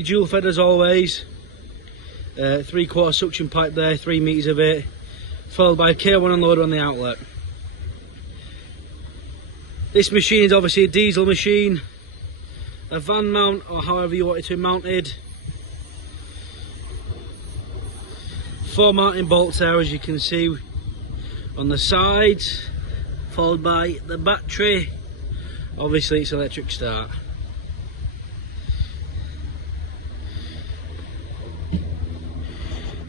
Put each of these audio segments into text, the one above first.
Dual fed as always, 3/4 suction pipe there, 3 meters of it, followed by a K1 unloader on the outlet. This machine is obviously a diesel machine, a van mount or however you want it to be mounted. 4 mounting bolts there, as you can see on the sides, followed by the battery. Obviously it's electric start.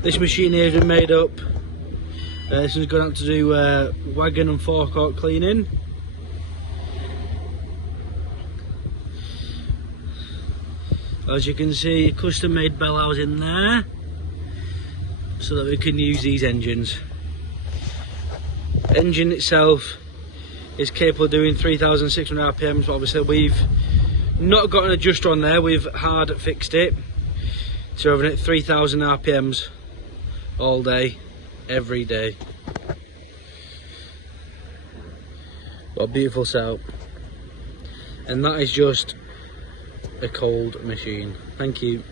This machine here has been made up. This one's going out to do wagon and forecourt cleaning. As you can see, a custom made bell house in there, so that we can use these engines. Engine itself is capable of doing 3,600 RPMs, but obviously we've not got an adjuster on there, we've hard fixed it to having it 3,000 RPMs all day, every day. What a beautiful setup. And that is just a cold machine. Thank you.